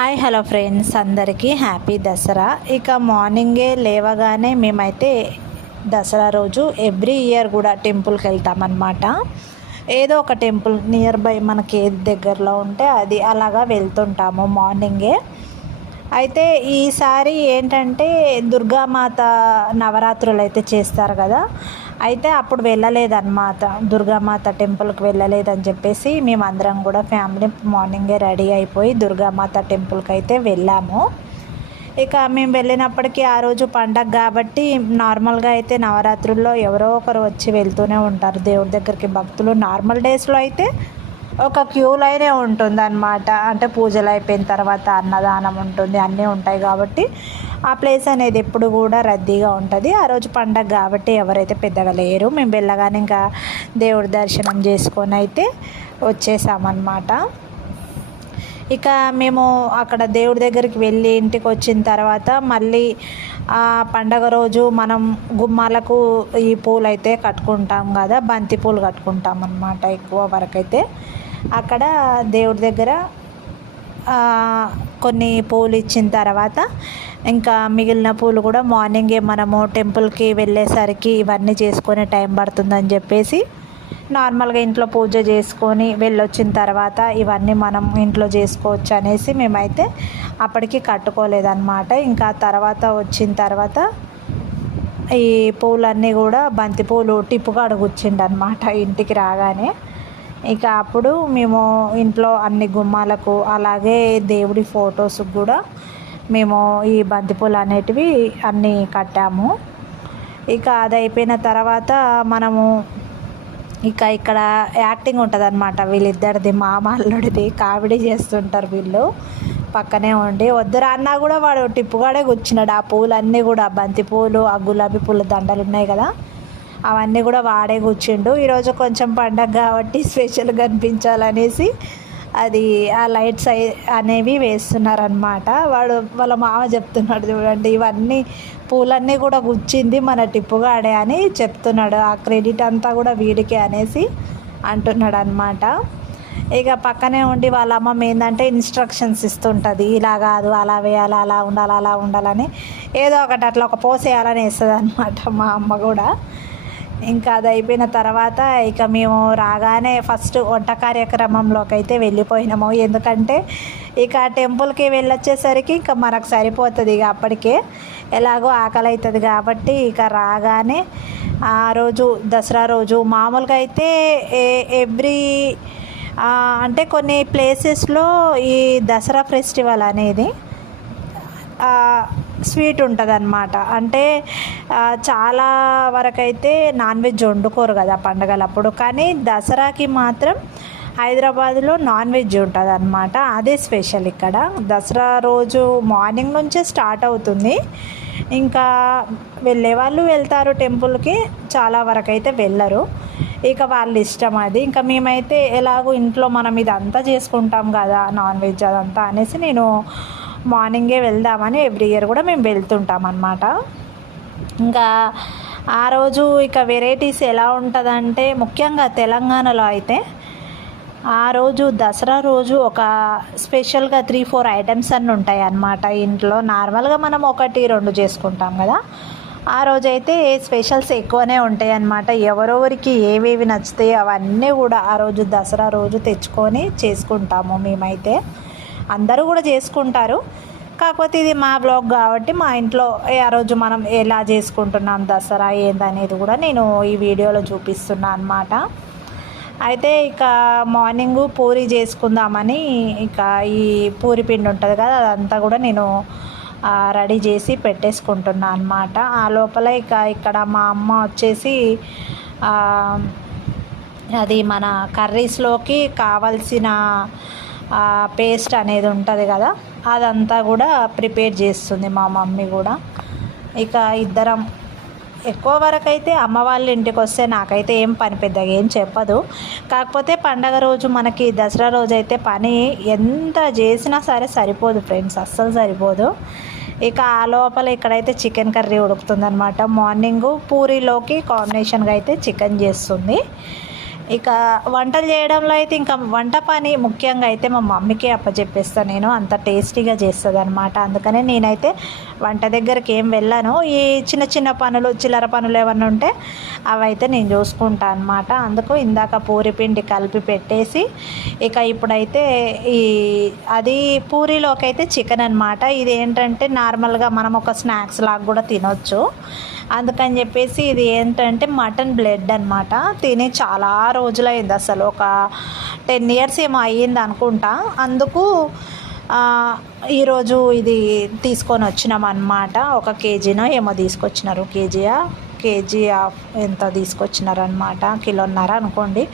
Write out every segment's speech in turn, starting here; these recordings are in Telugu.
హాయ్ హలో ఫ్రెండ్స్, అందరికీ హ్యాపీ దసరా. ఇక మార్నింగే లేవగానే మేమైతే దసరా రోజు ఎవ్రీ ఇయర్ కూడా టెంపుల్కి వెళ్తామన్నమాట. ఏదో ఒక టెంపుల్ నియర్ బై మనకి ఏది దగ్గరలో ఉంటే అది అలాగా వెళ్తుంటాము మార్నింగే. అయితే ఈసారి ఏంటంటే దుర్గామాత నవరాత్రులు అయితే చేస్తారు కదా, అయితే అప్పుడు వెళ్ళలేదన్నమాట. దుర్గామాత టెంపుల్కి వెళ్ళలేదని చెప్పేసి మేమందరం కూడా ఫ్యామిలీ మార్నింగే రెడీ అయిపోయి దుర్గామాత టెంపుల్కి అయితే వెళ్ళాము. ఇక మేము వెళ్ళినప్పటికీ ఆ రోజు పండగ కాబట్టి నార్మల్గా అయితే నవరాత్రుల్లో ఎవరో ఒకరు వచ్చి వెళ్తూనే ఉంటారు దేవుడి దగ్గరికి భక్తులు. నార్మల్ డేస్లో అయితే ఒక క్యూ లైనే ఉంటుంది అన్నమాట. అంటే పూజలు అయిపోయిన తర్వాత అన్నదానం ఉంటుంది, అన్నీ ఉంటాయి కాబట్టి ఆ ప్లేస్ అనేది ఎప్పుడు కూడా రద్దీగా ఉంటుంది. ఆ రోజు పండగ కాబట్టి ఎవరైతే పెద్దగా లేరు. మేము వెళ్ళగానే ఇంకా దేవుడి దర్శనం చేసుకొని అయితే వచ్చేసామన్నమాట. ఇక మేము అక్కడ దేవుడి దగ్గరికి వెళ్ళి ఇంటికి వచ్చిన తర్వాత మళ్ళీ ఆ పండగ రోజు మనం గుమ్మాలకు ఈ పూలు అయితే కట్టుకుంటాం కదా, బంతి పూలు కట్టుకుంటాం అన్నమాట. ఎక్కువ వరకు అయితే అక్కడ దేవుడి దగ్గర కొన్ని పూలు ఇచ్చిన తర్వాత ఇంకా మిగిలిన పూలు కూడా మార్నింగే మనము టెంపుల్కి వెళ్ళేసరికి ఇవన్నీ చేసుకునే టైం పడుతుందని చెప్పేసి నార్మల్గా ఇంట్లో పూజ చేసుకొని వెళ్ళొచ్చిన తర్వాత ఇవన్నీ మనం ఇంట్లో చేసుకోవచ్చు అనేసి మేమైతే అప్పటికి కట్టుకోలేదన్నమాట. ఇంకా తర్వాత వచ్చిన తర్వాత ఈ పూలన్నీ కూడా బంతి పూలు టిప్పుగా కూర్చుండనమాట ఇంటికి రాగానే. ఇక అప్పుడు మేము ఇంట్లో అన్ని గుమ్మాలకు అలాగే దేవుడి ఫొటోస్కి కూడా మేము ఈ బంతిపూలు అనేటివి అన్నీ కట్టాము. ఇక అది అయిపోయిన తర్వాత మనము ఇక్కడ యాక్టింగ్ ఉంటుంది అనమాట. వీళ్ళిద్దరిది మామ అల్లుడిది కామెడీ చేస్తుంటారు వీళ్ళు పక్కనే ఉండి. వద్దురా అన్నా కూడా వాడు టిప్పుగాడే కూర్చున్నాడు. ఆ పూలన్నీ కూడా బంతిపూలు, ఆ గులాబీ పూల దండలు ఉన్నాయి కదా, అవన్నీ కూడా వాడే కూర్చుండు. ఈరోజు కొంచెం పండగ కాబట్టి స్పెషల్గా కనిపించాలనేసి అది ఆ లైట్స్ అనేవి వేస్తున్నారనమాట. వాళ్ళ మామ చెప్తున్నాడు, చూడండి ఇవన్నీ పూలన్నీ కూడా గుచ్చింది మన టిప్పుగాడే అని చెప్తున్నాడు. ఆ క్రెడిట్ అంతా కూడా వీడికే అనేసి అంటున్నాడు అనమాట. ఇక పక్కనే ఉండి వాళ్ళ అమ్మమ్మ ఏంటంటే ఇన్స్ట్రక్షన్స్ ఇస్తుంటుంది. ఇలా కాదు, అలా వేయాలి, అలా ఉండాలి, అలా ఉండాలని ఏదో ఒకటి అట్లా ఒక పోసేయాలని వేస్తుంది అనమాట మా అమ్మ కూడా. ఇంకా అది అయిపోయిన తర్వాత ఇక మేము రాగానే ఫస్ట్ వంట కార్యక్రమంలోకి అయితే వెళ్ళిపోయినాము. ఎందుకంటే ఇక టెంపుల్కి వెళ్ళొచ్చేసరికి ఇంకా మనకు సరిపోతుంది. ఇక అప్పటికే ఎలాగో ఆకలి అవుతుంది కాబట్టి ఇక రాగానే ఆ రోజు దసరా రోజు మామూలుగా అయితే ఎవ్రీ అంటే కొన్ని ప్లేసెస్లో ఈ దసరా ఫెస్టివల్ అనేది స్వీట్ ఉంటుంది అన్నమాట. అంటే చాలా వరకైతే నాన్ వెజ్ వండుకోరు కదా పండగలప్పుడు, కానీ దసరాకి మాత్రం హైదరాబాద్లో నాన్ వెజ్ ఉంటుంది అన్నమాట. అదే స్పెషల్ ఇక్కడ. దసరా రోజు మార్నింగ్ నుంచే స్టార్ట్ అవుతుంది. ఇంకా వెళ్ళే వాళ్ళు వెళ్తారు టెంపుల్కి, చాలా వరకు అయితే వెళ్ళరు. ఇక వాళ్ళ ఇష్టం అది. ఇంకా మేమైతే ఎలాగో ఇంట్లో మనం ఇదంతా చేసుకుంటాం కదా నాన్ వెజ్ అదంతా అనేసి నేను మార్నింగే వెళ్దామని ఎవ్రీ ఇయర్ కూడా మేము వెళ్తుంటాం అన్నమాట. ఇంకా ఆ రోజు ఇక వెరైటీస్ ఎలా ఉంటుందంటే ముఖ్యంగా తెలంగాణలో అయితే ఆ రోజు దసరా రోజు ఒక స్పెషల్గా 3-4 ఐటమ్స్ అన్నీ ఉంటాయి అన్నమాట ఇంట్లో. నార్మల్గా మనం 1-2 చేసుకుంటాం కదా, ఆ రోజైతే స్పెషల్స్ ఎక్కువనే ఉంటాయి అన్నమాట. ఎవరెవరికి ఏవేవి నచ్చుతాయి అవన్నీ కూడా ఆ రోజు దసరా రోజు తెచ్చుకొని చేసుకుంటాము మేమైతే. అందరూ కూడా చేసుకుంటారు, కాకపోతే ఇది మా బ్లాగ్ కాబట్టి మా ఇంట్లో ఆ రోజు మనం ఎలా చేసుకుంటున్నాం దసరా ఏందనేది కూడా నేను ఈ వీడియోలో చూపిస్తున్నా అన్నమాట. అయితే ఇక మార్నింగు పూరి చేసుకుందామని ఇక ఈ పూరి పిండి ఉంటుంది కదా అదంతా కూడా నేను రెడీ చేసి పెట్టేసుకుంటున్నా అన్నమాట. ఆ లోపల ఇక్కడ మా అమ్మ వచ్చేసి అది మన కర్రీస్లోకి కావాల్సిన పేస్ట్ అనేది ఉంటుంది కదా అదంతా కూడా ప్రిపేర్ చేస్తుంది మా మమ్మీ కూడా. ఇక ఇద్దరం ఎక్కువ వరకు అయితే అమ్మ వాళ్ళ ఇంటికి వస్తే నాకైతే ఏం పని పెద్దగా ఏం చెప్పదు. కాకపోతే పండగ రోజు మనకి దసరా రోజు అయితే పని ఎంత చేసినా సరే సరిపోదు ఫ్రెండ్స్, అస్సలు సరిపోదు. ఇక ఆ లోపల ఇక్కడైతే చికెన్ కర్రీ ఉడుకుతుంది అనమాట. మార్నింగు పూరీలోకి కాంబినేషన్గా అయితే చికెన్ చేస్తుంది. ఇక వంటలు చేయడంలో అయితే ఇంకా వంట పని ముఖ్యంగా అయితే మా మమ్మీకే అప్పచెప్పేస్తాను నేను. అంత టేస్టీగా చేస్తుంది అనమాట. అందుకనే నేనైతే వంట దగ్గరికి ఏం వెళ్ళాను. ఈ చిన్న చిన్న పనులు, చిల్లర పనులు ఏమన్నా ఉంటే అవైతే నేను చూసుకుంటాను అనమాట. అందుకు ఇందాక పూరి పిండి కలిపి పెట్టేసి ఇక ఇప్పుడైతే ఈ అది పూరీలోకి అయితే చికెన్ అనమాట. ఇది ఏంటంటే నార్మల్గా మనం ఒక స్నాక్స్ లాగా కూడా తినొచ్చు. అందుకని చెప్పేసి ఇది ఏంటంటే మటన్ బ్లడ్ అనమాట. తిని చాలా రోజులైంది, అసలు ఒక 10 years ఏమో అయ్యింది అనుకుంటా. అందుకు ఈరోజు ఇది తీసుకొని వచ్చినాం అనమాట. ఒక కేజీనో ఏమో తీసుకొచ్చినారు, కేజీ ఎంత తీసుకొచ్చినారనమాట, కిలోన్నర అనుకోండి.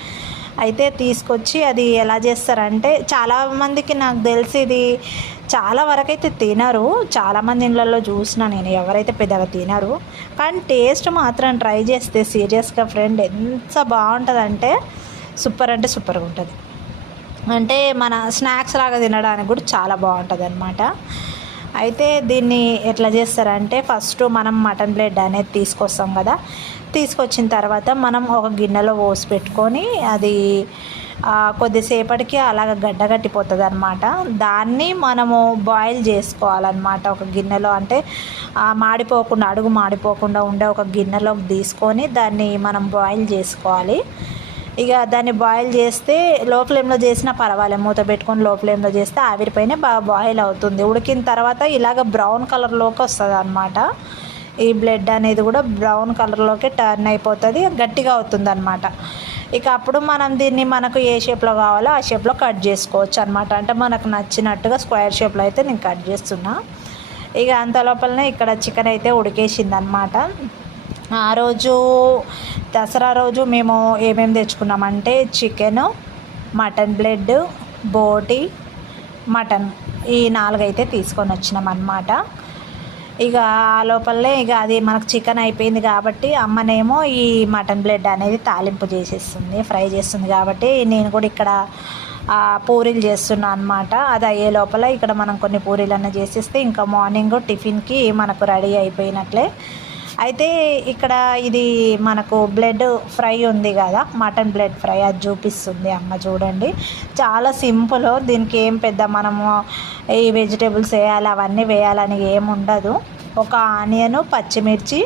అయితే తీసుకొచ్చి అది ఎలా చేస్తారంటే చాలామందికి నాకు తెలిసి ఇది చాలా వరకు అయితే తినరు. చాలామంది ఇళ్ళల్లో చూసిన నేను, ఎవరైతే పెద్దగా తినరు. కానీ టేస్ట్ మాత్రం ట్రై చేస్తే సీరియస్గా ఫ్రెండ్ ఎంత బాగుంటుందంటే సూపర్ అంటే సూపర్గా ఉంటుంది. అంటే మన స్నాక్స్ లాగా తినడానికి కూడా చాలా బాగుంటుంది అనమాట. అయితే దీన్ని ఎట్లా చేస్తారంటే ఫస్ట్ మనం మటన్ బ్లడ్ అనేది తీసుకొస్తాం కదా. తీసుకొచ్చిన తర్వాత మనం ఒక గిన్నెలో పోసి పెట్టుకొని అది కొద్దిసేపటికి అలాగ గడ్డగట్టిపోతుంది అనమాట. దాన్ని మనము బాయిల్ చేసుకోవాలన్నమాట ఒక గిన్నెలో. అంటే మాడిపోకుండా, అడుగు మాడిపోకుండా ఉండే ఒక గిన్నెలోకి తీసుకొని దాన్ని మనం బాయిల్ చేసుకోవాలి. ఇక దాన్ని బాయిల్ చేస్తే లో ఫ్లేమ్లో చేసినా పర్వాలేదు, మూత పెట్టుకొని లో ఫ్లేమ్లో చేస్తే ఆవిరిపైనే బాగా బాయిల్ అవుతుంది. ఉడికిన తర్వాత ఇలాగ బ్రౌన్ కలర్లోకి వస్తుంది అనమాట. ఈ బ్లడ్ అనేది కూడా బ్రౌన్ కలర్లోకి టర్న్ అయిపోతుంది, గట్టిగా అవుతుంది అనమాట. ఇక అప్పుడు మనం దీన్ని మనకు ఏ షేప్లో కావాలో ఆ షేప్లో కట్ చేసుకోవచ్చు అనమాట. అంటే మనకు నచ్చినట్టుగా స్క్వేర్ షేప్లో అయితే నేను కట్ చేస్తున్నా. ఇక అంత లోపలనే ఇక్కడ చికెన్ అయితే ఉడికేసింది అనమాట. ఆ రోజు దసరా రోజు మేము ఏమేమి తెచ్చుకున్నామంటే చికెను, మటన్ బ్లడ్, బోటి, మటన్, ఈ 4 అయితే తీసుకొని వచ్చినాం అన్నమాట. ఇక ఆ లోపలే ఇక అది మనకు చికెన్ అయిపోయింది కాబట్టి అమ్మనేమో ఈ మటన్ బ్లడ్ అనేది తాలింపు చేసేస్తుంది, ఫ్రై చేస్తుంది. కాబట్టి నేను కూడా ఇక్కడ పూరీలు చేస్తున్నాను అనమాట. అది అయ్యే లోపల ఇక్కడ మనం కొన్ని పూరీలన్నీ చేసేస్తే ఇంకా మార్నింగ్ టిఫిన్కి మనకు రెడీ అయిపోయినట్లే. అయితే ఇక్కడ ఇది మనకు బ్లడ్ ఫ్రై ఉంది కదా, మటన్ బ్లడ్ ఫ్రై, అది చూపిస్తుంది అమ్మ. చూడండి, చాలా సింపుల్. దీనికి ఏం పెద్ద మనము ఈ వెజిటేబుల్స్ వేయాలి అవన్నీ వేయాలని ఏమి ఉండదు. ఒక ఆనియన్, పచ్చిమిర్చి,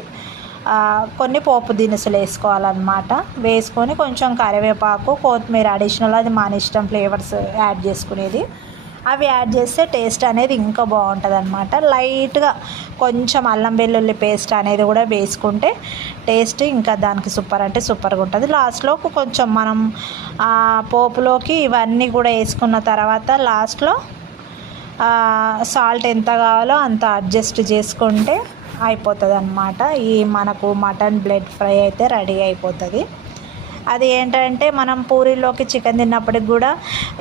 కొన్ని పోపు దినుసులు వేసుకోవాలన్నమాట. వేసుకొని కొంచెం కరివేపాకు, కొత్తిమీర అడిషనల్, అది మన ఇష్టం, ఫ్లేవర్స్ యాడ్ చేసుకునేది. అవి యాడ్ చేస్తే టేస్ట్ అనేది ఇంకా బాగుంటుంది అనమాట. లైట్గా కొంచెం అల్లం వెల్లుల్లి పేస్ట్ అనేది కూడా వేసుకుంటే టేస్ట్ ఇంకా దానికి సూపర్ అంటే సూపర్గా ఉంటుంది. లాస్ట్లో కొంచెం మనం పోపులోకి ఇవన్నీ కూడా వేసుకున్న తర్వాత లాస్ట్లో సాల్ట్ ఎంత కావాలో అంత అడ్జస్ట్ చేసుకుంటే అయిపోతుంది అన్నమాట. ఈ మనకు మటన్ బ్లడ్ ఫ్రై అయితే రెడీ అయిపోతుంది. అది ఏంటంటే మనం పూరీలోకి చికెన్ తిన్నప్పటికి కూడా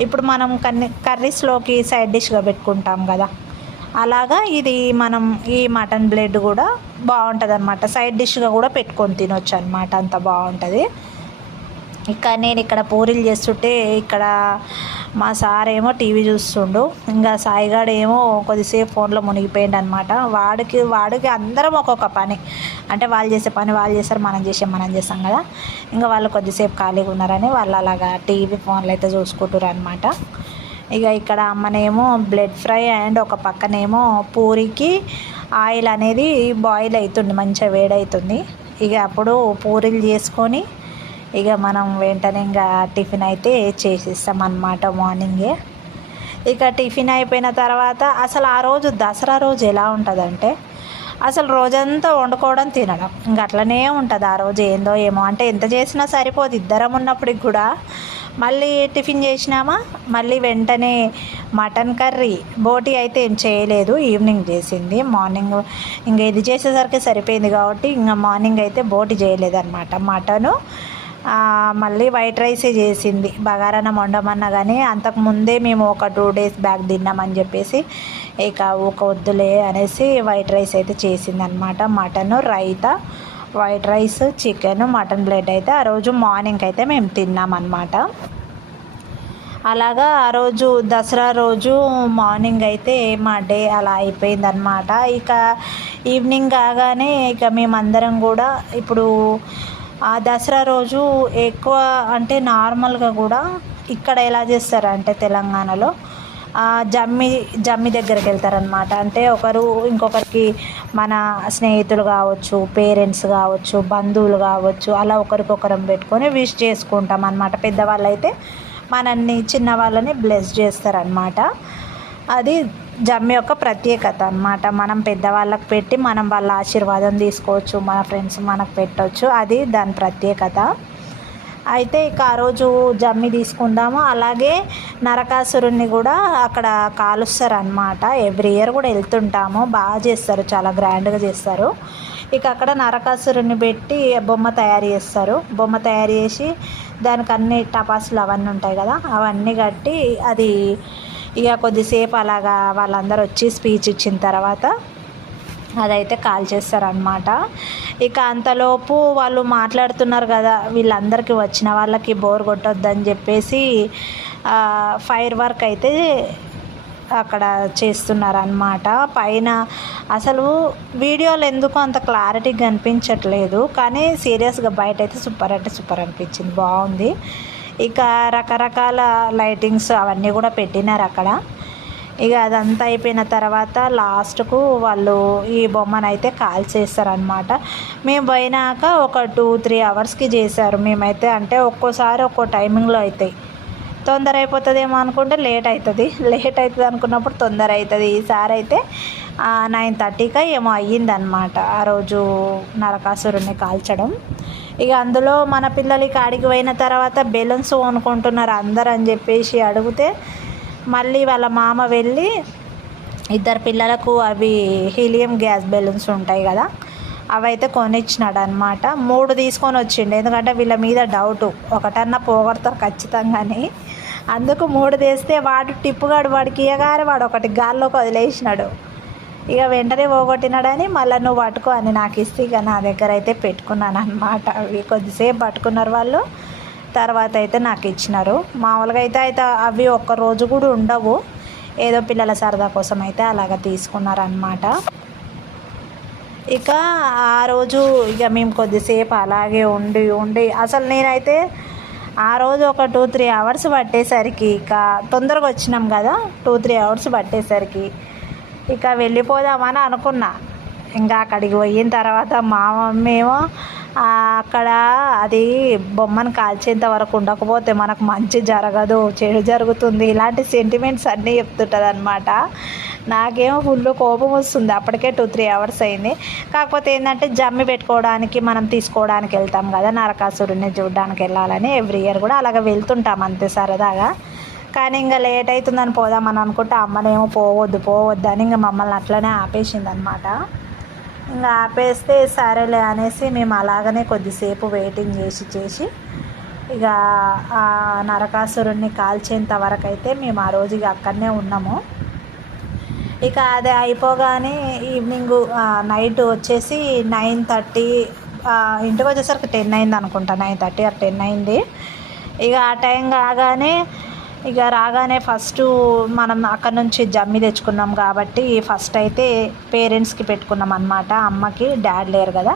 ఇప్పుడు మనం కర్రీస్లోకి సైడ్ డిష్గా పెట్టుకుంటాం కదా, అలాగా ఇది మనం ఈ మటన్ బ్లడ్ కూడా బాగుంటుంది అనమాట. సైడ్ డిష్గా కూడా పెట్టుకొని తినొచ్చు అనమాట, అంత బాగుంటుంది. నేను ఇక్కడ పూరీలు చేస్తుంటే ఇక్కడ మా సార్ ఏమో టీవీ చూస్తుండు, ఇంకా సాయిగాడు ఏమో కొద్దిసేపు ఫోన్లో మునిగిపోయిండు అనమాట. వాడికి అందరం ఒక్కొక్క పని, అంటే వాళ్ళు చేసే పని వాళ్ళు చేస్తారు, మనం చేస్తాం కదా. ఇంకా వాళ్ళు కొద్దిసేపు ఖాళీగా ఉన్నారని వాళ్ళు అలాగా టీవీ ఫోన్లో అయితే చూసుకుంటారు అనమాట. ఇక ఇక్కడ అమ్మనేమో బ్లడ్ ఫ్రై అండ్ ఒక పక్కనేమో పూరికి ఆయిల్ అనేది బాయిల్ అవుతుంది, మంచిగా వేడవుతుంది. ఇక అప్పుడు పూరీలు చేసుకొని ఇక మనం వెంటనే ఇంకా టిఫిన్ అయితే చేసేస్తాం అన్నమాట మార్నింగే. ఇక టిఫిన్ అయిపోయిన తర్వాత అసలు ఆ రోజు దసరా రోజు ఎలా ఉంటుందంటే అసలు రోజంతా వండుకోవడం తినడం ఇంకా అట్లనే ఉంటుంది. ఆ రోజు ఏందో ఏమో, అంటే ఎంత చేసినా సరిపోదు. ఇద్దరం ఉన్నప్పటికి కూడా మళ్ళీ టిఫిన్ చేసినామా, మళ్ళీ వెంటనే మటన్ కర్రీ. బోటి అయితే ఏం చేయలేదు, ఈవినింగ్ చేసింది. మార్నింగ్ ఇంకా ఇది చేసేసరికి సరిపోయింది కాబట్టి ఇంకా మార్నింగ్ అయితే బోటి చేయలేదన్నమాట. మటను మళ్ళీ వైట్ రైసే చేసింది. బగారాన్నం వండమన్నా కానీ అంతకుముందే మేము ఒక 2 days బ్యాక్ తిన్నామని చెప్పేసి ఇక ఒక వద్దులే అనేసి వైట్ రైస్ అయితే చేసింది అనమాట. Mutton, raita, white rice, chicken, mutton blood అయితే ఆ రోజు మార్నింగ్ అయితే మేము తిన్నామన్నమాట. అలాగా ఆ రోజు దసరా రోజు మార్నింగ్ అయితే మా డే అలా అయిపోయిందనమాట. ఇక ఈవినింగ్ కాగానే ఇక మేమందరం కూడా ఇప్పుడు ఆ దసరా రోజు ఎక్కువ అంటే నార్మల్గా కూడా ఇక్కడ ఎలా చేస్తారంటే తెలంగాణలో జమ్మి జమ్మి దగ్గరికి వెళ్తారనమాట. అంటే ఒకరు ఇంకొకరికి మన స్నేహితులు కావచ్చు, పేరెంట్స్ కావచ్చు, బంధువులు కావచ్చు, అలా ఒకరికొకరం పెట్టుకొని విష్ చేసుకుంటాం అనమాట. పెద్దవాళ్ళు అయితే మనల్ని చిన్నవాళ్ళని బ్లెస్ చేస్తారనమాట. అది జమ్మి యొక్క ప్రత్యేకత అనమాట. మనం పెద్దవాళ్ళకి పెట్టి మనం వాళ్ళ ఆశీర్వాదం తీసుకోవచ్చు, మన ఫ్రెండ్స్ మనకు పెట్టవచ్చు, అది దాని ప్రత్యేకత. అయితే ఇక ఆ రోజు జమ్మి తీసుకుందాము. అలాగే నరకాసురుణ్ణి కూడా అక్కడ కాలుస్తారు అనమాట. ఎవ్రీ ఇయర్ కూడా వెళ్తుంటాము. బాగా చేస్తారు, చాలా గ్రాండ్గా చేస్తారు. ఇక అక్కడ నరకాసురుణ్ణి పెట్టి బొమ్మ తయారు చేస్తారు. బొమ్మ తయారు చేసి దానికి అన్ని టపాసులు అవన్నీ ఉంటాయి కదా, అవన్నీ కట్టి అది ఇక కొద్దిసేపు అలాగా వాళ్ళందరూ వచ్చి స్పీచ్ ఇచ్చిన తర్వాత అదైతే కాల్ చేస్తారనమాట. ఇక అంతలోపు వాళ్ళు మాట్లాడుతున్నారు కదా, వీళ్ళందరికీ వచ్చిన వాళ్ళకి బోర్ కొట్టొద్దని చెప్పేసి ఫైర్ వర్క్ అయితే అక్కడ చేస్తున్నారనమాట. పైన అసలు వీడియోలు ఎందుకు అంత క్లారిటీగా కనిపించట్లేదు, కానీ సీరియస్గా బయట అయితే సూపర్ అంటే సూపర్ అనిపించింది, బాగుంది. ఇక రకరకాల లైటింగ్స్ అవన్నీ కూడా పెట్టినారు అక్కడ. ఇక అదంతా అయిపోయిన తర్వాత లాస్ట్కు వాళ్ళు ఈ బొమ్మను అయితే కాల్చేస్తారనమాట. మేము పోయినాక ఒక 2-3 అవర్స్కి చేశారు. మేమైతే అంటే ఒక్కోసారి ఒక్కో టైమింగ్లో అవుతాయి. తొందర అయిపోతుందేమో అనుకుంటే లేట్ అవుతుంది అనుకున్నప్పుడు తొందర అవుతుంది. ఈసారి అయితే 9:30కి ఏమో అయ్యిందనమాట ఆ రోజు నరకాసురుణ్ణి కాల్చడం. ఇక అందులో మన పిల్లలకి ఆడికి పోయిన తర్వాత బెలూన్స్ కొనుక్కుంటున్నారు అందరు అని చెప్పేసి అడిగితే మళ్ళీ వాళ్ళ మామ వెళ్ళి ఇద్దరు పిల్లలకు అవి హీలియం గ్యాస్ బెలూన్స్ ఉంటాయి కదా, అవైతే కొనిచ్చినాడు అనమాట. 3 తీసుకొని వచ్చిండు, ఎందుకంటే వీళ్ళ మీద డౌటు ఒకటన్నా పోగొడతారు ఖచ్చితంగాని. అందుకు 3 తెస్తే వాడు టిప్పుగాడు వాడికి ఇయ్యగానే వాడు ఒకటి గాల్లోకి వదిలేసినాడు. ఇక వెంటనే పోగొట్టినాడని మళ్ళీ నువ్వు పట్టుకో అని నాకు ఇస్తే ఇక నా దగ్గర అయితే పెట్టుకున్నాను అనమాట. అవి కొద్దిసేపు పట్టుకున్నారు వాళ్ళు, తర్వాత అయితే నాకు ఇచ్చినారు. మామూలుగా అయితే అవి ఒక్కరోజు కూడా ఉండవు, ఏదో పిల్లల సరదా కోసం అయితే అలాగ తీసుకున్నారనమాట. ఇక ఆ రోజు ఇక మేము కొద్దిసేపు అలాగే ఉండి అసలు నేనైతే ఆ రోజు ఒక 2-3 అవర్స్ పట్టేసరికి, ఇక తొందరగా వచ్చినాం కదా, 2-3 అవర్స్ పట్టేసరికి ఇక వెళ్ళిపోదామని అనుకున్నా. ఇంకా అక్కడికి పోయిన తర్వాత మా మమ్మీ ఏమో అక్కడ అది బొమ్మను కాల్చేంత వరకు ఉండకపోతే మనకు మంచి జరగదు, చెడు జరుగుతుంది, ఇలాంటి సెంటిమెంట్స్ అన్నీ చెప్తుంటుంది అనమాట. నాకేమో ఫుల్ కోపం వస్తుంది. అప్పటికే 2-3 అవర్స్ అయింది. కాకపోతే ఏంటంటే జమ్మి పెట్టుకోవడానికి మనం తీసుకోవడానికి వెళ్తాం కదా, నరకాసురుడిని చూడడానికి వెళ్ళాలని ఎవ్రీ ఇయర్ కూడా అలాగ వెళ్తుంటాం అంతే సరదాగా. కానీ ఇంకా లేట్ అవుతుందని పోదామని అనుకుంటే అమ్మనేమో పోవద్దు అని ఇంకా మమ్మల్ని అట్లనే ఆపేసింది అనమాట. ఇంకా ఆపేస్తే సరేలే అనేసి మేము అలాగనే కొద్దిసేపు వెయిటింగ్ చేసి ఇక ఆ నరకాసురుణ్ణి కాల్చేంత వరకు అయితే మేము ఆ రోజు ఇక అక్కడనే ఉన్నాము. ఇక అది అయిపోగానే ఈవినింగ్ నైట్ వచ్చేసి 9:30 ఇంటికి వచ్చేసరికి 10 అయింది అనుకుంటా, 9:30 or 10 అయింది. ఇక ఆ టైం రాగానే ఫస్ట్ మనం అక్కడ నుంచి జమ్మి తెచ్చుకున్నాం కాబట్టి ఫస్ట్ అయితే పేరెంట్స్కి పెట్టుకున్నాం అనమాట. అమ్మకి డాడీ లేరు కదా,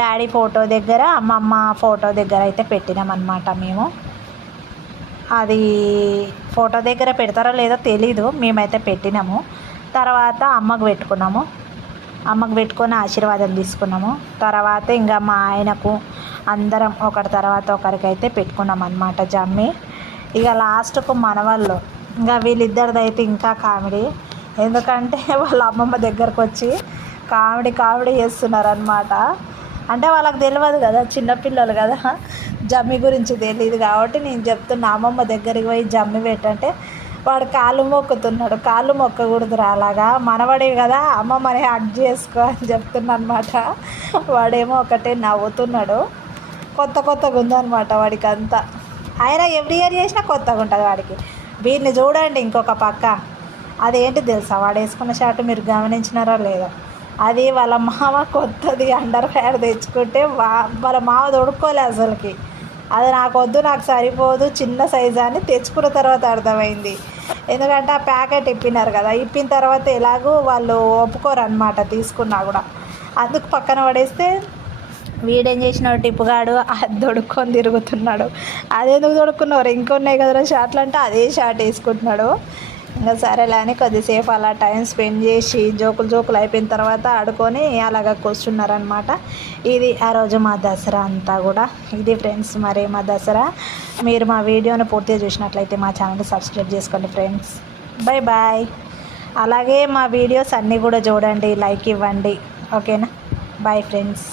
డాడీ ఫోటో దగ్గర అమ్మమ్మ ఫోటో దగ్గర అయితే పెట్టినాం అనమాట. మేము అది ఫోటో దగ్గర పెడతారో లేదో తెలీదు, మేమైతే పెట్టినాము. తర్వాత అమ్మకు పెట్టుకొని ఆశీర్వాదం తీసుకున్నాము. తర్వాత ఇంకా మా ఆయనకు అందరం ఒకరి తర్వాత ఒకరికైతే పెట్టుకున్నాం అనమాట జమ్మి. ఇక లాస్ట్కు మనవాళ్ళు ఇంకా వీళ్ళిద్దరిది అయితే ఇంకా కామెడీ, ఎందుకంటే వాళ్ళ అమ్మమ్మ దగ్గరకు వచ్చి కామెడీ చేస్తున్నారనమాట. అంటే వాళ్ళకి తెలియదు కదా, చిన్నపిల్లలు కదా, జమ్మి గురించి తెలియదు కాబట్టి నేను చెప్తున్నా అమ్మమ్మ దగ్గరికి పోయి జమ్మి పెట్టంటే వాడు కాళ్ళు మొక్కుతున్నాడు. కాళ్ళు మొక్కకూడదు అలాగా, మనవాడే కదా అమ్మమ్మని హగ్ చేసుకో అని చెప్తున్నా అనమాట. వాడేమో ఒకటే నవ్వుతున్నాడు. కొత్తగా ఉందన్నమాట వాడికి అంతా. ఆయన ఎవ్రీ ఇయర్ చేసినా కొత్తగా ఉంటుంది వాడికి. వీడిని చూడండి ఇంకొక పక్క, అదేంటి తెలుసా వాడు వేసుకున్న షర్ట్ మీరు గమనించినారో లేదో, అది వాళ్ళ మామ కొత్తది అండర్ వేర్ తెచ్చుకుంటే వాళ్ళ మామ తొడుక్కోలే అసలుకి. అది నాకు వద్దు, నాకు సరిపోదు, చిన్న సైజు అని తెచ్చుకున్న తర్వాత అర్థమైంది. ఎందుకంటే ఆ ప్యాకెట్ ఇప్పినారు కదా, ఇప్పిన తర్వాత ఎలాగో వాళ్ళు ఒప్పుకోరు అనమాట తీసుకున్నా కూడా. అందుకు పక్కన పడేస్తే వీడేం చేసినాడు టిప్పుగాడు అది దొడుక్కొని తిరుగుతున్నాడు. అదేందుకు దొడుక్కున్నావు, ఇంకొన్నాయి కదరా షార్ట్లు అంటే అదే షార్ట్ వేసుకుంటున్నాడు. ఇంకా సరేలే అని కొద్దిసేపు అలా టైం స్పెండ్ చేసి జోకులు అయిపోయిన తర్వాత ఆడుకొని అలాగ కూర్చున్నారనమాట. ఇది ఆ రోజు మా దసరా అంతా కూడా. ఇది ఫ్రెండ్స్ మరి మా దసరా. మీరు మా వీడియోని పూర్తిగా చూసినట్లయితే మా ఛానల్ని సబ్స్క్రైబ్ చేసుకోండి ఫ్రెండ్స్. Bye bye. అలాగే మా వీడియోస్ అన్నీ కూడా చూడండి, లైక్ ఇవ్వండి. ఓకేనా? Bye friends.